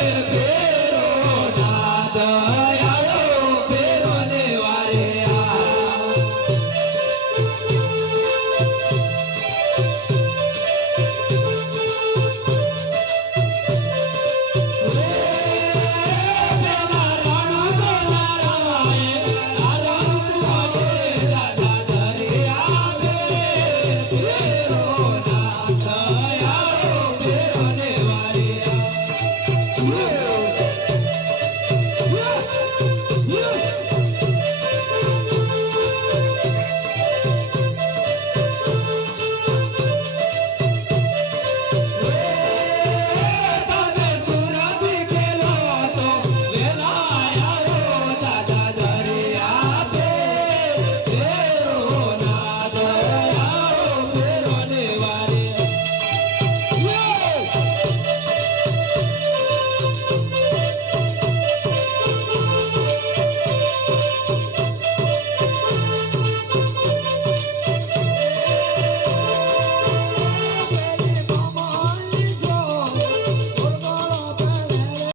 तेरो दादा